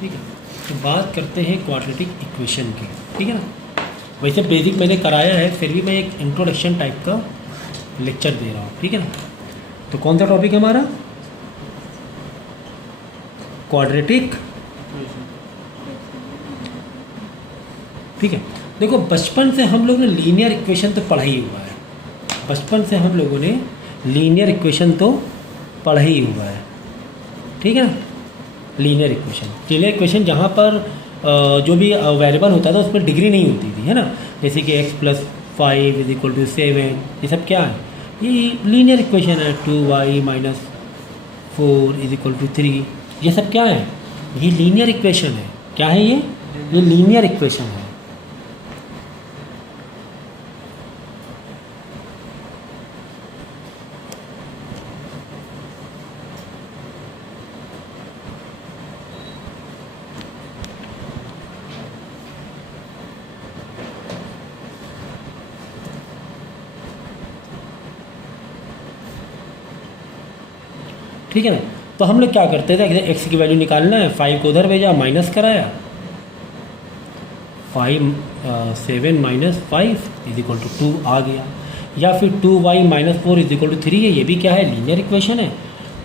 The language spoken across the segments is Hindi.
ठीक है। तो बात करते हैं क्वाड्रेटिक इक्वेशन की, ठीक है ना। वैसे बेसिक मैंने कराया है, फिर भी मैं एक इंट्रोडक्शन टाइप का लेक्चर दे रहा हूँ, ठीक है ना। तो कौन सा टॉपिक है हमारा? क्वाड्रेटिक, ठीक है। देखो बचपन से हम लोगों ने लीनियर इक्वेशन तो पढ़ा ही हुआ है, बचपन से हम लोगों ने लीनियर इक्वेशन तो पढ़ा ही हुआ है, ठीक है ना। लीनियर इक्वेशन जहाँ पर जो भी वेरिएबल होता था उस पर डिग्री नहीं होती थी, है ना। जैसे कि x+5 = 7, ये सब क्या है? ये लीनियर इक्वेशन है। 2y - 4 = 3, ये सब क्या है? ये लीनियर इक्वेशन है। क्या है ये लीनियर इक्वेशन है। ठीक है ना। तो हम लोग क्या करते थे, एक्स की वैल्यू निकालना है, 5 को उधर भेजा, माइनस कराया, 7 - 5 = 2 आ गया। या फिर 2y - 4 = 3 है, ये भी क्या है? लीनियर इक्वेशन है।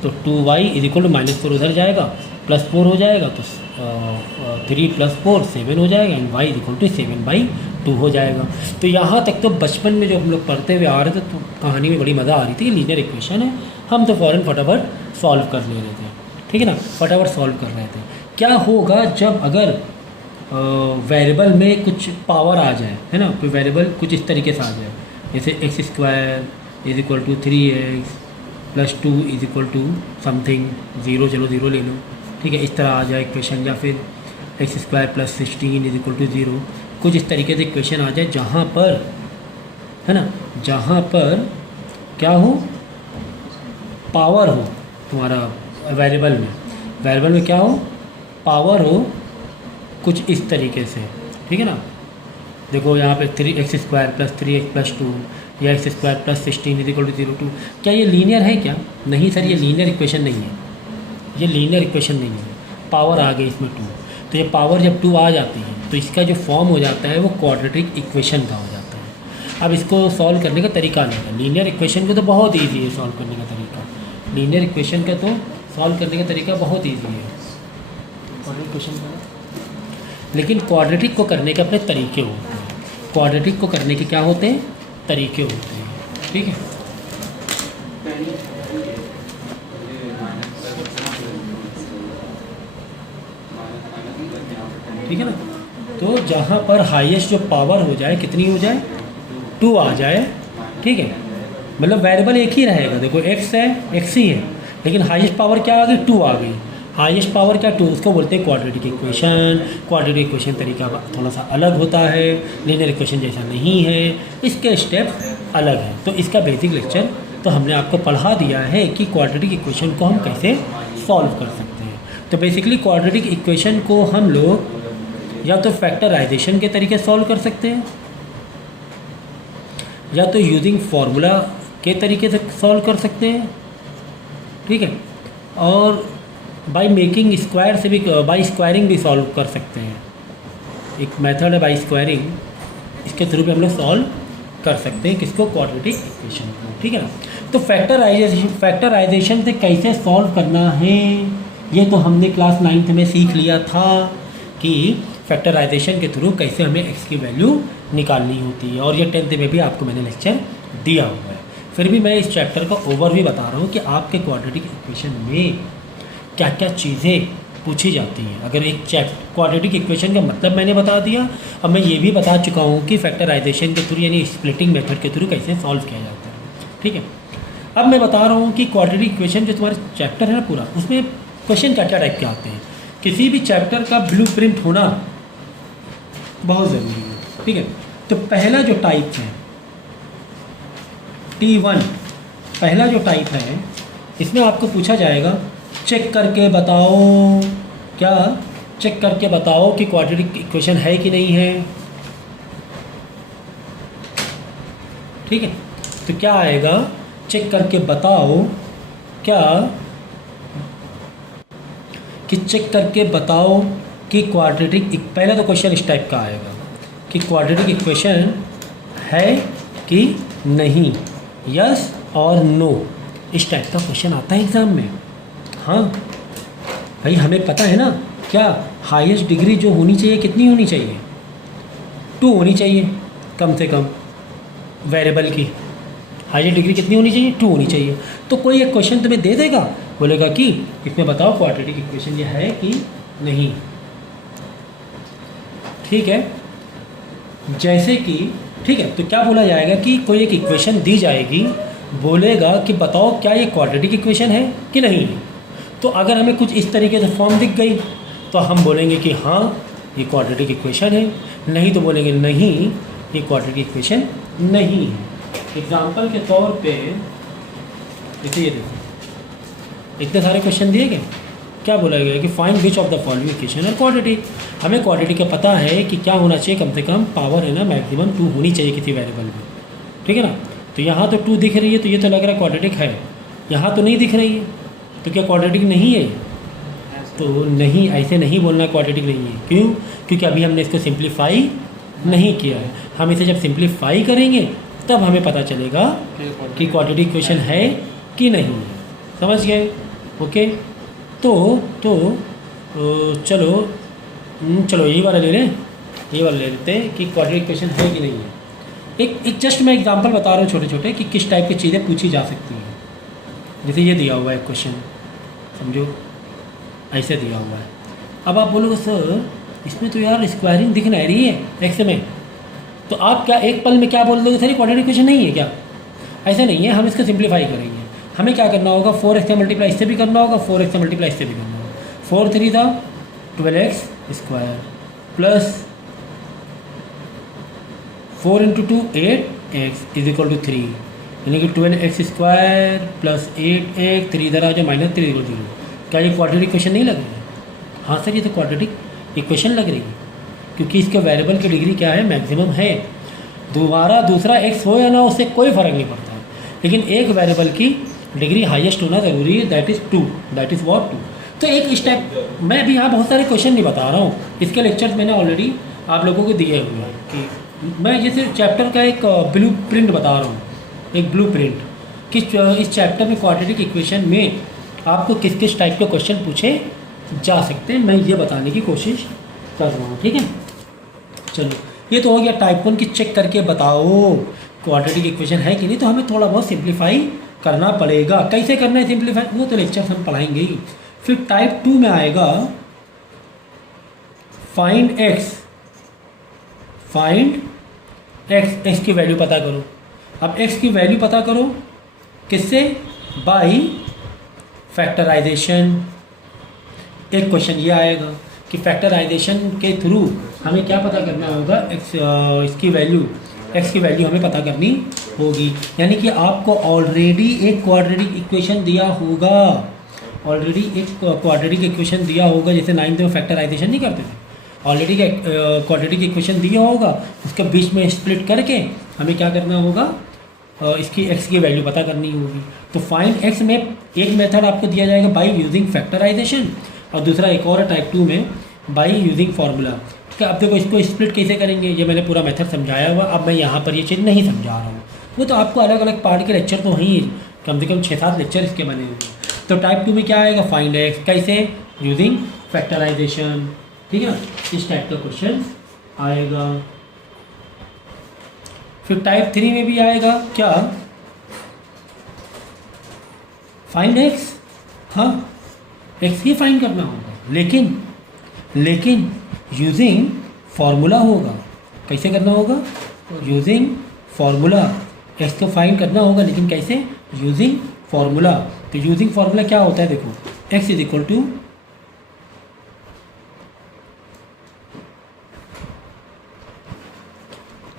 तो 2y = -4 उधर जाएगा, +4 हो जाएगा, तो 3 + 4 7 हो जाएगा, एंड y = 7/2 हो जाएगा। तो यहाँ तक तो बचपन में जो हम लोग पढ़ते हुए आ रहे थे, तो कहानी में बड़ी मज़ा आ रही थी। लीनियर इक्वेशन है, हम तो फ़ौरन फटाफट सॉल्व कर ले रहे थे, ठीक है ना, फटाफट सॉल्व कर रहे थे। क्या होगा जब अगर वेरिएबल में कुछ पावर आ जाए, है ना, कोई वेरिएबल कुछ इस तरीके से आ जाए, जैसे x² = 3x + 2 = समथिंग 0, चलो 0 ले लो, ठीक है, इस तरह आ जाए इक्वेशन। या फिर x² + 16 = 0, कुछ इस तरीके से इक्वेशन आ जाए जहाँ पर, है ना, जहाँ पर क्या हो, पावर हो तुम्हारा वेरिएबल में क्या हो, पावर हो कुछ इस तरीके से, ठीक है ना। देखो यहाँ पे 3x² + 3x + 2 या x² + 16 = 0, 2, क्या ये लीनियर है? क्या नहीं सर, ये लीनियर इक्वेशन नहीं है, ये लीनियर इक्वेशन नहीं है। पावर आ गई इसमें 2, तो ये पावर जब 2 आ जाती है तो इसका जो फॉर्म हो जाता है वो क्वाड्रेटिक इक्वेशन का हो जाता है। अब इसको सॉल्व करने का तरीका अलग है। लीनियर इक्वेशन को तो बहुत ईजी है सॉल्व करने का तरीका, लीनियर इक्वेशन का तो सॉल्व करने का तरीका बहुत ईजी है इक्वेशन का, लेकिन क्वाड्रेटिक को करने के अपने तरीके होते हैं। क्वाड्रेटिक को करने के क्या होते हैं? तरीके होते हैं, ठीक है। ठीक है ना। तो जहाँ पर हाईएस्ट जो पावर हो जाए, कितनी हो जाए? 2 आ जाए, ठीक है, मतलब वेरिएबल एक ही रहेगा। देखो x है, x ही है, लेकिन हाईएस्ट पावर क्या आ गई? 2 आ गई। हाईएस्ट पावर क्या? 2, उसको बोलते हैं क्वाड्रेटिक इक्वेशन। क्वाड्रेटिक इक्वेशन तरीका थोड़ा सा अलग होता है, लीनियर इक्वेशन जैसा नहीं है, इसके स्टेप अलग हैं। तो इसका बेसिक लेक्चर तो हमने आपको पढ़ा दिया है कि क्वाड्रेटिक इक्वेशन को हम कैसे सॉल्व कर सकते हैं। तो बेसिकली क्वाड्रेटिक इक्वेशन को हम लोग या तो फैक्टराइजेशन के तरीके सॉल्व कर सकते हैं, या तो यूजिंग फार्मूला के तरीके से सॉल्व कर सकते हैं, ठीक है, और बाय मेकिंग स्क्वायर से भी, बाय स्क्वायरिंग भी सॉल्व कर सकते हैं। एक मेथड है बाय स्क्वायरिंग, इसके थ्रू भी हम लोग सॉल्व कर सकते हैं किसको? क्वाड्रेटिक इक्वेशन को, ठीक है ना। तो फैक्टराइजेशन से कैसे सॉल्व करना है ये तो हमने क्लास 9th में सीख लिया था कि फैक्टराइजेशन के थ्रू कैसे हमें x की वैल्यू निकालनी होती है, और ये 10th में भी आपको मैंने लेक्चर दिया हुआ है। फिर भी मैं इस चैप्टर का ओवरव्यू बता रहा हूँ कि आपके क्वाड्रेटिक इक्वेशन में क्या क्या चीज़ें पूछी जाती हैं। अगर एक क्वाड्रेटिक इक्वेशन का मतलब मैंने बता दिया, अब मैं ये भी बता चुका हूँ कि फैक्टराइजेशन के थ्रू यानी स्प्लिटिंग मेथड के थ्रू कैसे सॉल्व किया जाता है, ठीक है। अब मैं बता रहा हूँ कि क्वाड्रेटिक इक्वेशन जो तुम्हारा चैप्टर है ना पूरा, उसमें क्वेश्चन क्या क्या टाइप के आते हैं। किसी भी चैप्टर का ब्लूप्रिंट होना बहुत ज़रूरी है, ठीक है। तो पहला जो टाइप है T1, पहला जो टाइप है, इसमें आपको पूछा जाएगा चेक करके बताओ, क्या चेक करके बताओ कि क्वाड्रेटिक इक्वेशन है कि नहीं है, ठीक है। तो क्या आएगा? चेक करके बताओ क्या, कि चेक करके बताओ कि क्वाड्रेटिक, पहले तो क्वेश्चन इस टाइप का आएगा कि क्वाड्रेटिक इक्वेशन है कि नहीं, यस और नो, इस टाइप का क्वेश्चन आता है एग्ज़ाम में। हाँ भाई, हमें पता है ना क्या, हाईएस्ट डिग्री जो होनी चाहिए कितनी होनी चाहिए, 2 होनी चाहिए कम से कम, वेरिएबल की हाईएस्ट डिग्री कितनी होनी चाहिए, 2 होनी चाहिए। तो कोई एक क्वेश्चन तुम्हें दे देगा, बोलेगा कि इसमें बताओ क्वाड्रेटिक इक्वेशन ये है कि नहीं। ठीक है, जैसे कि ठीक है, तो क्या बोला जाएगा कि कोई एक इक्वेशन दी जाएगी, बोलेगा कि बताओ क्या ये क्वाड्रेटिक इक्वेशन है कि नहीं। तो अगर हमें कुछ इस तरीके से फॉर्म दिख गई तो हम बोलेंगे कि हाँ ये क्वाड्रेटिक इक्वेशन है, नहीं तो बोलेंगे नहीं ये क्वाड्रेटिक इक्वेशन नहीं है। एग्जाम्पल के तौर पे जैसे ये देखो, इतने सारे क्वेश्चन दिए गए, क्या बोला गया कि find which of the following equation है क्वाड्रेटिक। हमें क्वाड्रेटिक का पता है कि क्या होना चाहिए, कम से कम पावर है ना मैक्सिमम 2 होनी चाहिए किसी वेरिएबल में, ठीक है ना। तो यहाँ तो 2 दिख रही है, तो ये तो लग रहा है क्वाड्रेटिक है। यहाँ तो नहीं दिख रही है, तो क्या क्वाड्रेटिक नहीं है? तो नहीं, ऐसे नहीं बोलना क्वाड्रेटिक नहीं है। क्यों? क्योंकि अभी हमने इसको सिंप्लीफाई नहीं किया है। हम इसे जब सिंप्लीफाई करेंगे तब हमें पता चलेगा कि क्वाड्रेटिक इक्वेशन है कि नहीं। समझ गए? ओके, तो चलो यही वाला ले लें, ये वाला ले लेते हैं कि क्वाड्रेटिक इक्वेशन है कि नहीं है। एक जस्ट मैं एग्जांपल बता रहा हूँ छोटे छोटे कि किस टाइप की चीज़ें पूछी जा सकती हैं। जैसे ये दिया हुआ है क्वेश्चन, समझो ऐसे दिया हुआ है। अब आप बोलोगे सर इसमें तो यार स्क्वायरिंग दिख नहीं रही है एक्स में, तो आप क्या एक पल में क्या बोल दोगे, सर क्वाड्रेटिक इक्वेशन नहीं है क्या? ऐसा नहीं है, हम इसको सिंप्लीफाई करेंगे। हमें क्या करना होगा, 4x से मल्टीप्लाई इससे भी करना होगा, 4x से मल्टीप्लाई इससे भी करना होगा। 4 3 था 12x square plus 4 × 2 8x is equal to 3, यानी कि 12x स्क्वायर प्लस 8x, 3 इधर आ जाए माइनस 3 इक्वल 0। क्या ये क्वाड्रेटिक इक्वेशन नहीं लग रही है? हाँ सर ये तो क्वाड्रेटिक इक्वेशन लग रही है, क्योंकि इसके वेरिएबल की डिग्री क्या है, मैक्सिमम है। दूसरा x हो या ना, उससे कोई फ़र्क नहीं पड़ता है, लेकिन एक वेरिएबल की डिग्री हाईएस्ट होना ज़रूरी है, that is 2, that is what 2। तो एक स्टेप, मैं अभी यहाँ बहुत सारे क्वेश्चन नहीं बता रहा हूँ, इसके लेक्चर्स मैंने ऑलरेडी आप लोगों को दिए हुए हैं कि मैं जैसे चैप्टर का एक ब्लू प्रिंट बता रहा हूँ, एक ब्लू प्रिंट कि इस चैप्टर में क्वाड्रेटिक इक्वेशन में आपको किस किस टाइप के क्वेश्चन पूछे जा सकते हैं, मैं ये बताने की कोशिश कर रहा हूँ। ठीक है, चलो ये तो हो गया टाइप 1 की चेक करके बताओ क्वाड्रेटिक इक्वेशन है कि नहीं। तो हमें थोड़ा बहुत सिंप्लीफाई करना पड़ेगा। कैसे करना है सिंप्लीफाई, वो तो लेक्चर हम पढ़ाएंगे ही। फिर टाइप 2 में आएगा फाइंड एक्स, एक्स की वैल्यू पता करो। अब एक्स की वैल्यू पता करो किससे, बाय फैक्टराइजेशन। एक क्वेश्चन ये आएगा कि फैक्टराइजेशन के थ्रू हमें क्या पता करना होगा, एक्स की वैल्यू हमें पता करनी होगी। यानी कि आपको ऑलरेडी एक क्वाड्रेटिक इक्वेशन दिया होगा, जैसे 9th में फैक्टराइजेशन नहीं करते थे, ऑलरेडी क्वाड्रेटिक इक्वेशन दिया होगा, उसके बीच में स्प्लिट करके हमें क्या करना होगा, इसकी x की वैल्यू पता करनी होगी। तो फाइंड x में एक मेथड आपको दिया जाएगा बाय यूजिंग फैक्टराइजेशन, और दूसरा एक और टाइप 2 में बाय यूजिंग फार्मूला। ठीक है, अब देखो इसको स्प्लिट कैसे करेंगे, ये मैंने पूरा मेथड समझाया हुआ। अब मैं यहाँ पर ये चीज़ नहीं समझा रहा हूँ, वो तो आपको अलग अलग पार्ट के लेक्चर तो ही कम से कम 6-7 लेक्चर इसके बने हुए। तो टाइप 2 में क्या आएगा, फाइंड x कैसे, यूजिंग फैक्टराइजेशन। ठीक है ना, इस टाइप का क्वेश्चन आएगा। फिर टाइप 3 में भी आएगा क्या, फाइंड x, हाँ x ही फाइंड करना होगा, लेकिन यूजिंग फार्मूला होगा। कैसे करना होगा, यूजिंग फार्मूला। x को फाइंड करना होगा, लेकिन कैसे, यूजिंग फार्मूला। तो यूजिंग फार्मूला क्या होता है, देखो x इज इक्वल टू,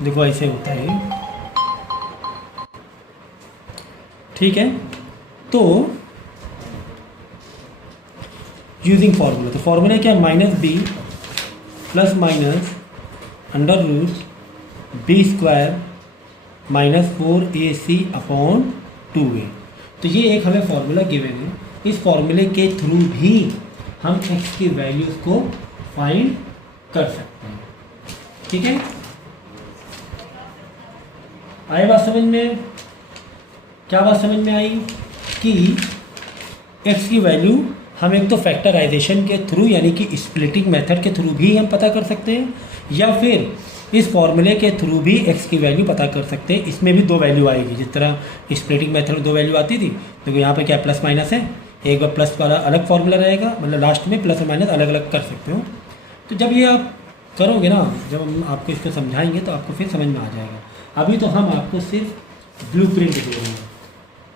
देखो ऐसे होता है। ठीक है, तो यूजिंग फार्मूला, तो फार्मूला क्या, -b plus minus under root b square minus 4ac upon 2a। तो ये एक हमें फार्मूला गिवन है, इस फार्मूले के थ्रू भी हम x की वैल्यूज़ को फाइंड कर सकते हैं। ठीक है, आई बात समझ में? क्या बात समझ में आई कि x की वैल्यू हम एक तो फैक्टराइजेशन के थ्रू यानी कि स्प्लिटिंग मेथड के थ्रू भी हम पता कर सकते हैं, या फिर इस फॉर्मूले के थ्रू भी x की वैल्यू पता कर सकते हैं। इसमें भी दो वैल्यू आएगी, जिस तरह स्प्लिटिंग मेथड में दो वैल्यू आती थी, देखो यहाँ पे क्या प्लस माइनस है, एक बार प्लस वाला अलग फार्मूला रहेगा, मतलब लास्ट में प्लस और माइनस अलग अलग कर सकते हो। तो जब ये आप करोगे ना, जब हम आपको इसको समझाएंगे तो आपको फिर समझ में आ जाएगा। अभी तो हम आपको सिर्फ ब्लूप्रिंट दे रहे हैं,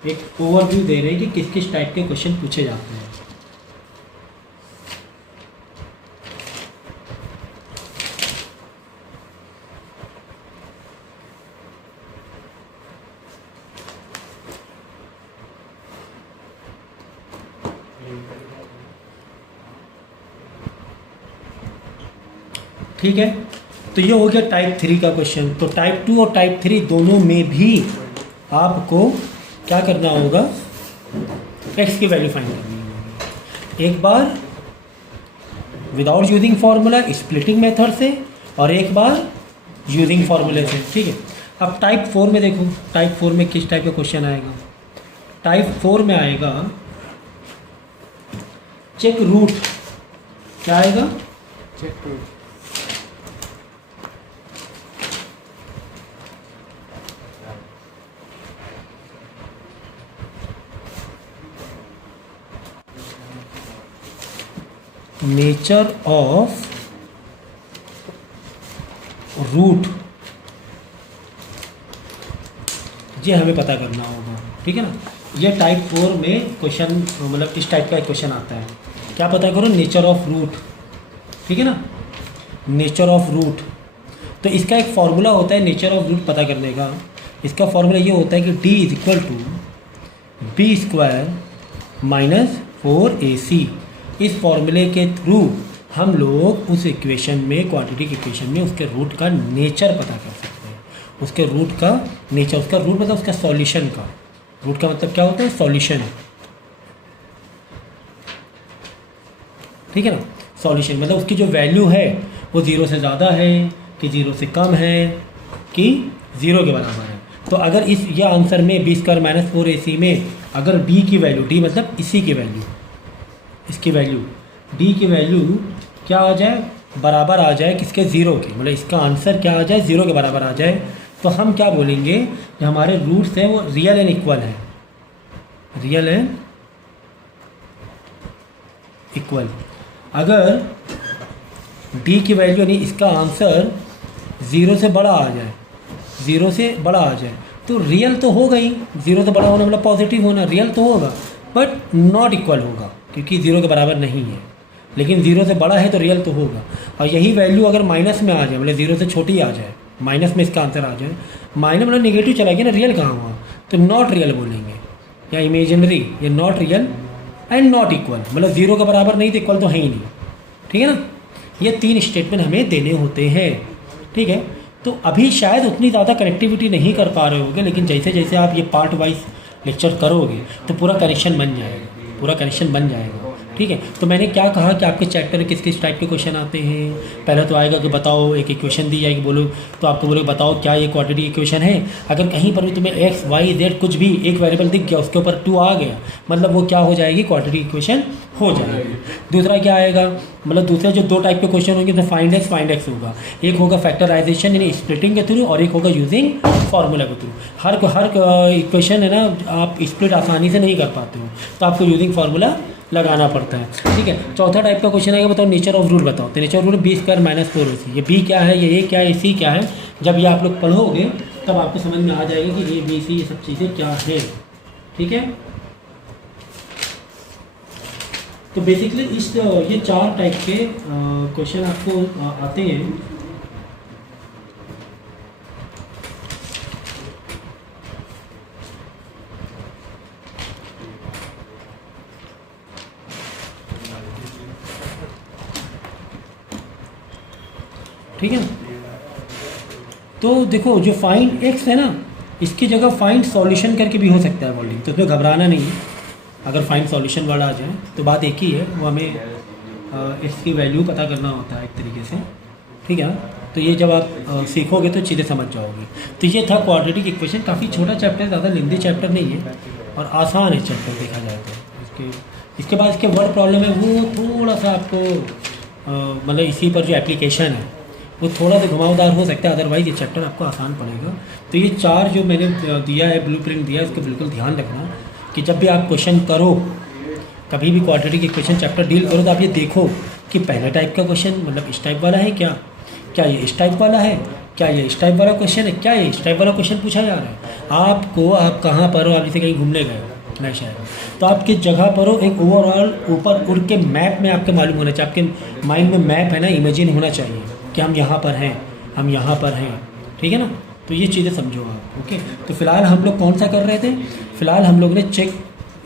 एक ओवरव्यू दे रहे हैं कि किस किस टाइप के क्वेश्चन पूछे जाते हैं। ठीक है, तो ये हो गया टाइप 3 का क्वेश्चन। तो टाइप 2 और टाइप 3 दोनों में भी आपको क्या करना होगा, x की वैल्यू फाइंड करनी होगी। एक बार without using formula splitting method से, और एक बार यूजिंग फार्मूले से। ठीक है, अब टाइप 4 में देखो, टाइप 4 में किस टाइप का क्वेश्चन आएगा। टाइप 4 में आएगा चेक रूट। क्या आएगा? Check root. Nature of root, ये हमें पता करना होगा। ठीक है ना, ये टाइप 4 में क्वेश्चन, मतलब इस टाइप का एक क्वेश्चन आता है। क्या पता करो? Nature of root. ठीक है ना, नेचर ऑफ रूट। तो इसका एक फॉर्मूला होता है नेचर ऑफ रूट पता करने का। इसका फॉर्मूला ये होता है कि d is equal to b square minus 4ac। इस फॉर्मूले के थ्रू हम लोग उस इक्वेशन में, क्वाड्रेटिक इक्वेशन में उसके रूट का नेचर पता कर सकते हैं। उसके रूट का नेचर, उसका रूट मतलब उसका सॉल्यूशन का। रूट का मतलब क्या होता है? सॉल्यूशन। ठीक है ना, सॉल्यूशन मतलब उसकी जो वैल्यू है वो 0 से ज़्यादा है कि 0 से कम है कि 0 के बराबर है। तो अगर इस ये आंसर में बी स्क्वायर माइनस 4ac में अगर d की वैल्यू, d मतलब इसी की वैल्यू, इसकी वैल्यू d की वैल्यू क्या आ जाए? बराबर आ जाए किसके? 0 के। मतलब इसका आंसर क्या आ जाए? 0 के बराबर आ जाए। तो हम क्या बोलेंगे कि हमारे रूट्स हैं वो रियल एंड इक्वल है। Real and equal. अगर d की वैल्यू यानी इसका आंसर 0 से बड़ा आ जाए, 0 से बड़ा आ जाए, तो रियल तो होगा ही। 0 से बड़ा होना मतलब पॉजिटिव होना, रियल तो होगा, बट नॉट इक्वल होगा क्योंकि 0 के बराबर नहीं है। लेकिन 0 से बड़ा है तो रियल तो होगा। और यही वैल्यू अगर माइनस में आ जाए, मतलब 0 से छोटी आ जाए, माइनस में इसका आंसर आ जाए, माइनस मतलब नेगेटिव चला गया ना, रियल कहाँ हुआ? तो नॉट रियल बोलेंगे या इमेजिनरी। ये not real and not equal, मतलब 0 के बराबर नहीं तो इक्वल तो है ही नहीं। ठीक है ना, ये 3 स्टेटमेंट हमें देने होते हैं। ठीक है, तो अभी शायद उतनी ज़्यादा कनेक्टिविटी नहीं कर पा रहे होगे, लेकिन जैसे जैसे आप ये पार्ट वाइज लेक्चर करोगे तो पूरा कनेक्शन बन जाएगा, पूरा कनेक्शन बन जाएगा। ठीक है, तो मैंने क्या कहा कि आपके चैप्टर में किस किस टाइप के क्वेश्चन आते हैं। पहले तो आएगा कि बताओ, एक इक्वेशन दी जाएगी, बोलो तो आपको बोलो बताओ क्या ये क्वाड्रेटिक इक्वेशन है। अगर कहीं पर भी तुम्हें एक्स वाई जेड कुछ भी एक वेरिएबल दिख गया, उसके ऊपर 2 आ गया, मतलब वो क्या हो जाएगी? क्वाड्रेटिक इक्वेशन हो जाएगी। दूसरा क्या आएगा? मतलब दूसरे जो 2 टाइप के क्वेश्चन होंगे तो फाइंड एक्स होगा। एक होगा फैक्टराइजेशन यानी स्प्लिटिंग के थ्रू, और एक होगा यूजिंग फार्मूला के थ्रू। हर इक्वेशन है ना, आप स्प्लिट आसानी से नहीं कर पाते हो, तो आपको यूजिंग फार्मूला लगाना पड़ता है। ठीक है, चौथा टाइप का क्वेश्चन आएगा, बताओ नेचर ऑफ रूट बताओ। तो nature of root b square minus 4ac। ये बी क्या है, ये ए क्या है, सी क्या है। जब ये आप लोग पढ़ोगे तब आपको समझ में आ जाएगा कि ए बी सी ये सब चीज़ें क्या है। ठीक है, तो बेसिकली इस ये 4 टाइप के क्वेश्चन आपको आते हैं। ठीक है, तो देखो जो फाइंड एक्स है ना, इसकी जगह फाइंड सॉल्यूशन करके भी हो सकता है वर्डिंग, तो उसमें घबराना नहीं है। अगर फाइंड सॉल्यूशन वर्ड आ जाए तो बात एक ही है, वो हमें इसकी वैल्यू पता करना होता है एक तरीके से, ठीक है ना। तो ये जब आप सीखोगे तो चीज़ें समझ जाओगे। तो ये था क्वाड्रेटिक इक्वेशन, काफ़ी छोटा चैप्टर, ज़्यादा लेंदी चैप्टर नहीं है और आसान है चैप्टर देखा जाए तो। इसके बाद इसके वर्ड प्रॉब्लम है वो थोड़ा सा आपको मतलब इसी पर जो एप्लीकेशन है वो थोड़ा सा घुमावदार हो सकता है, अदरवाइज़ ये चैप्टर आपको आसान पड़ेगा। तो ये 4 जो मैंने दिया है, ब्लूप्रिंट दिया है, इसको बिल्कुल ध्यान रखना कि जब भी आप क्वेश्चन करो, कभी भी क्वाड्रेटिक इक्वेशन चैप्टर डील करो, तो आप ये देखो कि पहले टाइप का क्वेश्चन मतलब इस टाइप वाला है क्या ये इस टाइप वाला है, क्या ये इस टाइप वाला क्वेश्चन है, क्या ये इस टाइप वाला क्वेश्चन पूछा जा रहा है आपको। आप कहाँ पर हो, आप जैसे कहीं घूमने गए हो नए शहर, तो आप किस जगह पर हो, एक ओवरऑल ऊपर उड़ के मैप में आपके मालूम होना चाहिए, आपके माइंड में मैप है ना, इमेजिन होना चाहिए कि हम यहाँ पर हैं, हम यहाँ पर हैं, ठीक है ना। तो ये चीज़ें समझो आप, ओके। तो फिलहाल हम लोग कौन सा कर रहे थे, फिलहाल हम लोग ने चेक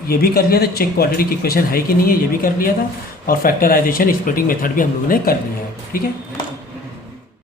ये भी कर लिया था, चेक क्वाड्रेटिक इक्वेशन है कि नहीं है ये भी कर लिया था, और फैक्टराइजेशन स्प्लिटिंग मेथड भी हम लोगों ने कर लिया है, ठीक है।